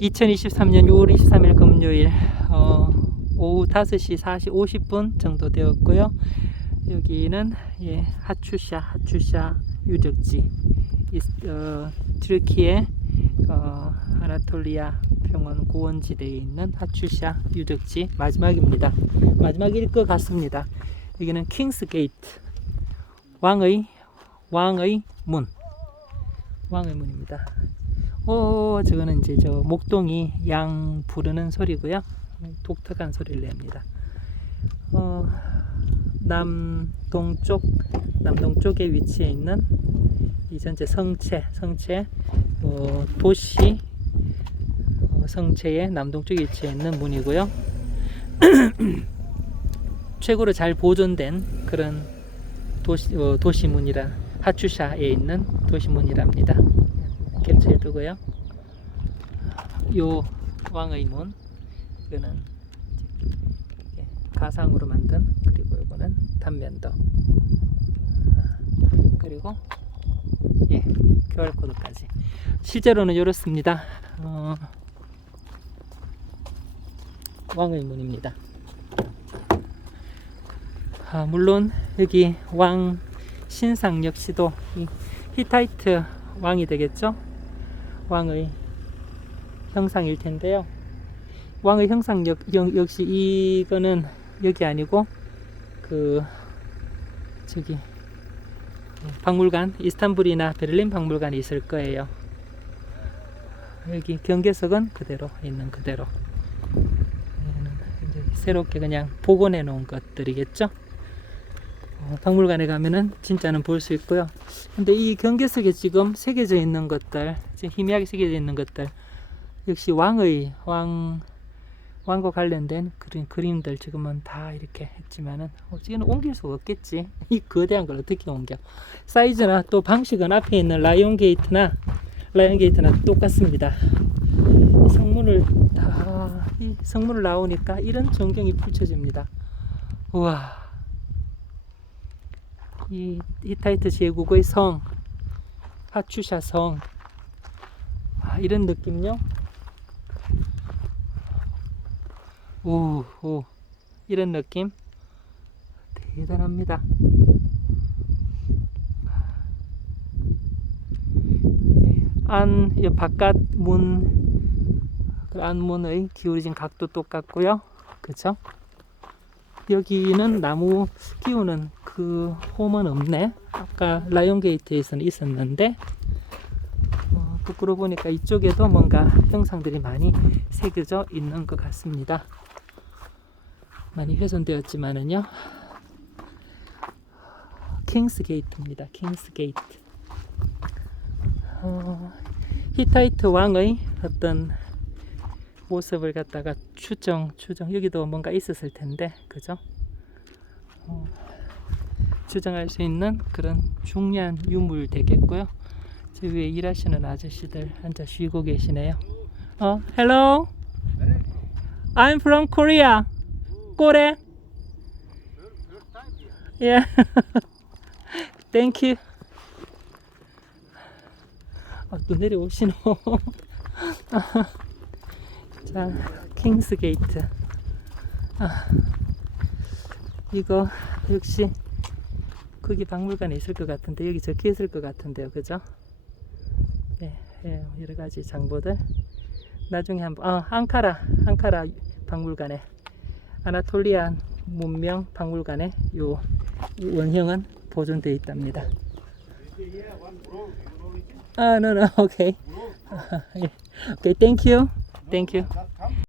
2023년 6월 23일 금요일 어, 오후 5시 40, 50분 정도 되었고요. 여기는 예, 하추샤 하추샤 유적지 이- 어, 트르키의 어, 아나톨리아 평원 고원지대에 있는 하추샤 유적지 마지막입니다. 마지막일 것 같습니다. 여기는 킹스 게이트 왕의 왕의 문 왕의 문입니다. 오 저거는 이제 저 목동이 양 부르는 소리고요. 독특한 소리를 냅니다. 어, 남동쪽 남동쪽에 위치해 있는 이 전체 성체 성체 어, 도시 어, 성체의 남동쪽에 위치해 있는 문이고요. 최고로 잘 보존된 그런 도시 어, 도시문이라 하추샤에 있는 도시문이랍니다. 캡처해 두고요. 요 왕의 문 이거는 가상으로 만든 그리고 이거는 단면도 아, 그리고 예 QR 코드까지 실제로는 이렇습니다. 어, 왕의 문입니다. 아, 물론 여기 왕 신상 역시도 이 히타이트 왕이 되겠죠. 왕의 형상일 텐데요. 왕의 형상 역, 역, 역시 이거는 여기 아니고 그 저기 박물관 이스탄불이나 베를린 박물관이 있을 거예요. 여기 경계석은 그대로 있는 그대로. 새롭게 그냥 복원해 놓은 것들이겠죠. 어, 박물관에 가면은 진짜는 볼 수 있고요. 근데 이 경계석에 지금 새겨져 있는 것들, 지금 희미하게 새겨져 있는 것들, 역시 왕의 왕 왕과 관련된 그림 그림들 지금은 다 이렇게 했지만은 어, 지금은 옮길 수가 없겠지. 이 거대한 걸 어떻게 옮겨? 사이즈나 또 방식은 앞에 있는 라이온 게이트나 라이온 게이트나 똑같습니다. 이 성문을 다 이 성문을 나오니까 이런 전경이 펼쳐집니다. 우와. 이 히타이트 제국의 성 하추샤 성 아, 이런 느낌요. 오, 오, 이런 느낌 대단합니다. 안, 이 바깥 문, 그 안문의 기울어진 각도 똑같고요. 그쵸? 여기는 나무 끼우는 그 홈은 없네. 아까 라이온 게이트에서는 있었는데, 어, 거꾸로 보니까 이쪽에도 뭔가 형상들이 많이 새겨져 있는 것 같습니다. 많이 훼손되었지만은요. 킹스 게이트입니다. 킹스 게이트. 어, 히타이트 왕의 어떤 모습을 갖다가 추정, 추정, 여기도 뭔가 있었을 텐데, 그죠? 어, 추정할 수 있는 그런 중요한 유물 되겠고요. 저 위에 일하시는 아저씨들 앉아 쉬고 계시네요. 어, hello. I'm from Korea. 꼬레. Yeah. Thank you. 아, 또 내려오시노. 자, 킹스 게이트. 아, 이거 역시 거기 박물관에 있을 것 같은데 여기 적혀 있을 것 같은데요, 그죠? 네, 예, 여러 가지 정보들. 나중에 한번 아, 앙카라, 앙카라 박물관에 아나톨리안 문명 박물관에 요 원형은 보존되어 있답니다. 아, no, no, okay. 예. Okay.